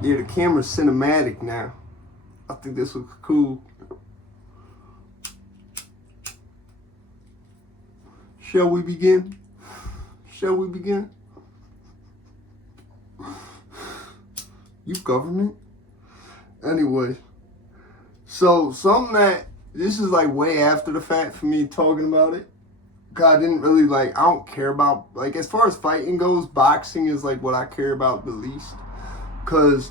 Yeah, the camera's cinematic now. I think this looks cool. Shall we begin? Shall we begin? You government? Anyway, so something that, this is like way after the fact for me talking about it. Cause I didn't really I don't care about, as far as fighting goes, boxing is like what I care about the least. Cause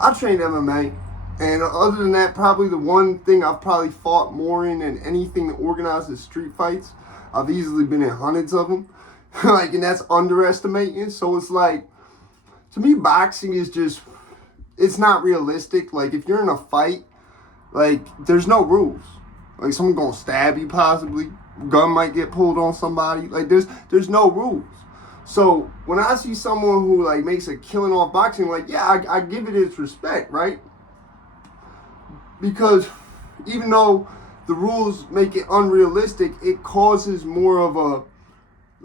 I trained MMA, and other than that, probably the one thing I've probably fought more in than anything that organizes street fights. I've easily been in hundreds of them, and that's underestimating. So it's to me, boxing is just, it's not realistic. If you're in a fight, there's no rules. Someone gonna stab you possibly, gun might get pulled on somebody. There's no rules. So when I see someone who makes a killing off boxing, I give it its respect, right? Because even though the rules make it unrealistic, it causes more of a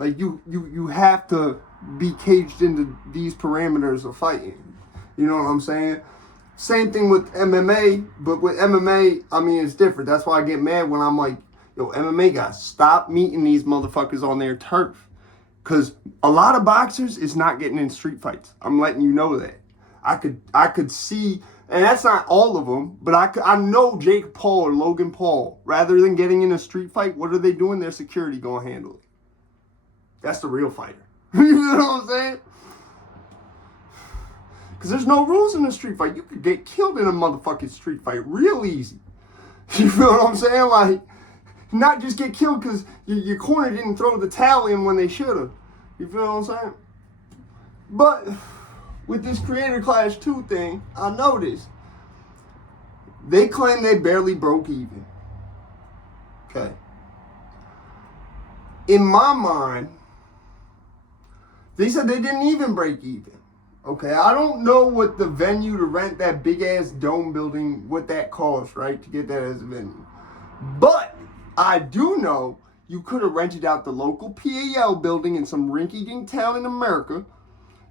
you have to be caged into these parameters of fighting. You know what I'm saying? Same thing with MMA, but with MMA, I mean, it's different. That's why I get mad when I'm like, yo, MMA guys, stop meeting these motherfuckers on their turf. Because a lot of boxers is not getting in street fights. I'm letting you know that. I could see, and that's not all of them, but I know Jake Paul or Logan Paul, rather than getting in a street fight, what are they doing? Their security going to handle it. That's the real fighter. You know what I'm saying? Because there's no rules in a street fight. You could get killed in a motherfucking street fight real easy. You feel what I'm saying? Not just get killed because your corner didn't throw the towel in when they should have. You feel what I'm saying? But with this Creator Clash 2 thing, I noticed they claim they barely broke even. Okay. In my mind, they said they didn't even break even. Okay, I don't know what the venue to rent that big ass dome building, what that costs, right, to get that as a venue. But I do know you could have rented out the local PAL building in some rinky-dink town in America.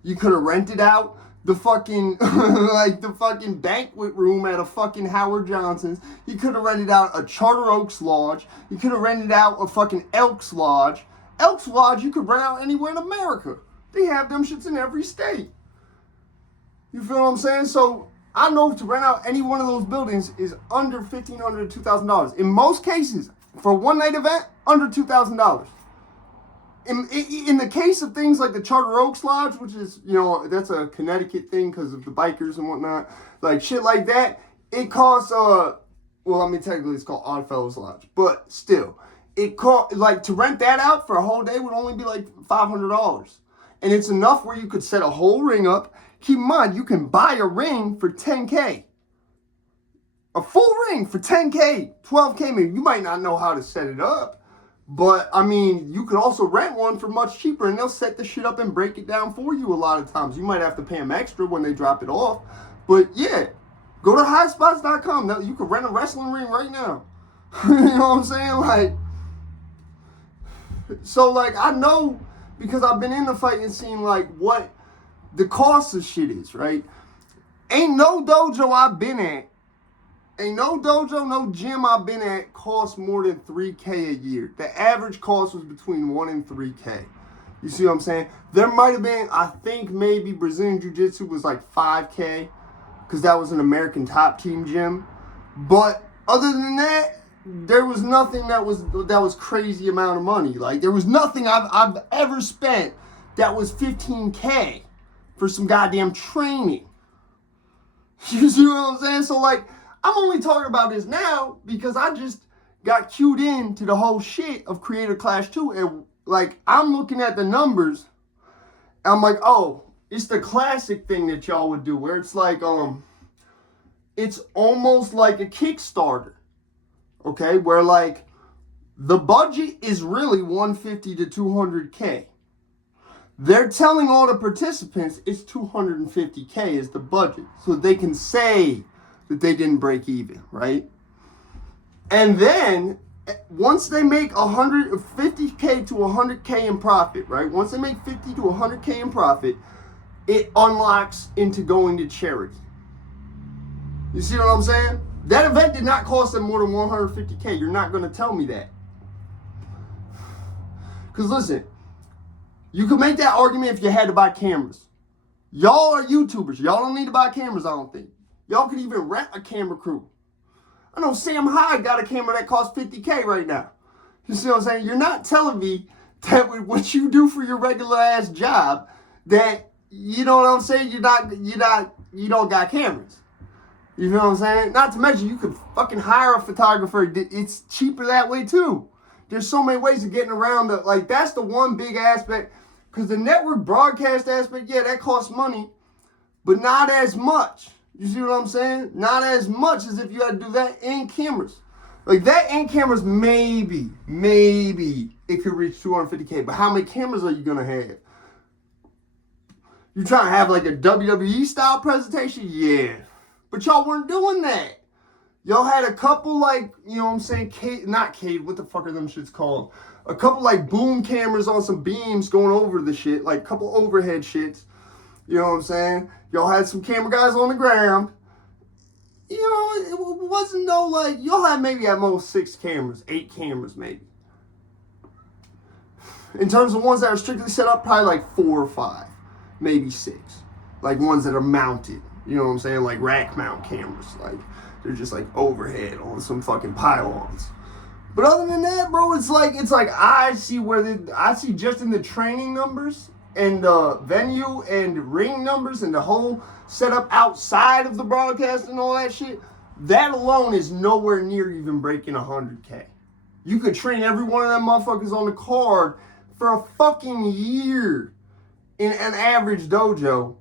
You could have rented out the fucking, the fucking banquet room at a fucking Howard Johnson's. You could have rented out a Charter Oaks Lodge. You could have rented out a fucking Elks Lodge. Elks Lodge you could rent out anywhere in America. They have them shits in every state. You feel what I'm saying? So I know to rent out any one of those buildings is under $1,500 to $2,000. In most cases, for a one-night event, under $2,000. In the case of things like the Charter Oaks Lodge, which is, that's a Connecticut thing because of the bikers and whatnot, shit like that, it costs, technically it's called Oddfellows Lodge, but still, it cost, to rent that out for a whole day would only be $500. And it's enough where you could set a whole ring up. Keep in mind, you can buy a ring for $10K. A full ring for $10K, $12K maybe. You might not know how to set it up. But, I mean, you could also rent one for much cheaper, and they'll set the shit up and break it down for you a lot of times. You might have to pay them extra when they drop it off. But, yeah, go to highspots.com. You can rent a wrestling ring right now. You know what I'm saying? I know, because I've been in the fighting scene, what the cost of shit is, right? Ain't no dojo I've been at, ain't no dojo, no gym I've been at cost more than $3K a year. The average cost was between $1 and $3K. You see what I'm saying? There might have been, I think maybe Brazilian Jiu-Jitsu was $5K, because that was an American Top Team gym. But other than that, there was nothing that was crazy amount of money. There was nothing I've ever spent that was $15K for some goddamn training. You see what I'm saying? So I'm only talking about this now because I just got cued in to the whole shit of Creator Clash 2, and I'm looking at the numbers, and I'm like, oh, it's the classic thing that y'all would do where it's it's almost like a Kickstarter. Okay, where the budget is really $150 to $200K. They're telling all the participants it's $250K is the budget, so they can say that they didn't break even, right? And then once they make $50K to $100K in profit, right? Once they make $50 to $100K in profit, it unlocks into going to charity. You see what I'm saying? That event did not cost them more than $150K. You're not going to tell me that. Because listen, you could make that argument if you had to buy cameras. Y'all are YouTubers. Y'all don't need to buy cameras, I don't think. Y'all could even rent a camera crew. I know Sam Hyde got a camera that costs $50K right now. You see what I'm saying? You're not telling me that with what you do for your regular ass job, that, you know what I'm saying, you don't got cameras. You know what I'm saying? Not to mention, you could fucking hire a photographer. It's cheaper that way too. There's so many ways of getting around it. Like, that's the one big aspect. Because the network broadcast aspect, yeah, that costs money, but not as much. You see what I'm saying? Not as much as if you had to do that in cameras. Like, that in cameras, maybe it could reach 250K. But how many cameras are you going to have? You trying to have like a WWE style presentation? Yeah. But y'all weren't doing that. Y'all had a couple, like, you know what I'm saying, what the fuck are them shits called? A couple, like, boom cameras on some beams going over the shit, like, a couple overhead shits. You know what I'm saying? Y'all had some camera guys on the ground. You know, it wasn't no, like, y'all had maybe at most 6 cameras, 8 cameras maybe. In terms of ones that are strictly set up, probably like 4 or 5, maybe 6. Like, ones that are mounted. You know what I'm saying? Like rack mount cameras. Like, they're just like overhead on some fucking pylons. But other than that, bro, it's like I see just in the training numbers and the venue and ring numbers and the whole setup outside of the broadcast and all that shit, that alone is nowhere near even breaking 100K. You could train every one of them motherfuckers on the card for a fucking year in an average dojo.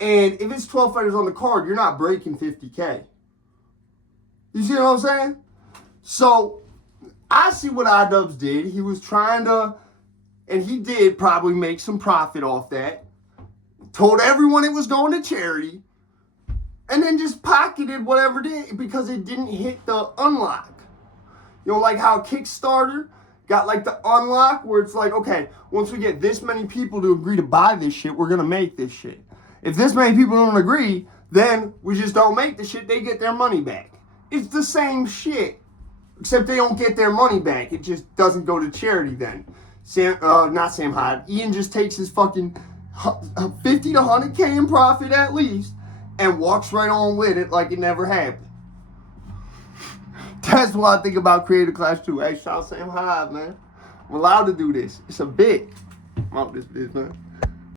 And if it's 12 fighters on the card, you're not breaking 50K. You see what I'm saying? So, I see what iDubbbz did. He was trying to, and he did probably make some profit off that. Told everyone it was going to charity. And then just pocketed whatever it did because it didn't hit the unlock. You know, like how Kickstarter got like the unlock where it's like, okay, once we get this many people to agree to buy this shit, we're going to make this shit. If this many people don't agree, then we just don't make the shit. They get their money back. It's the same shit, except they don't get their money back. It just doesn't go to charity then. Not Sam Hyde. Ian just takes his fucking 50 to 100K in profit at least and walks right on with it like it never happened. That's what I think about Creator Clash 2. Hey, shout out Sam Hyde, man. I'm allowed to do this. It's a bit. I'm out this bitch, man.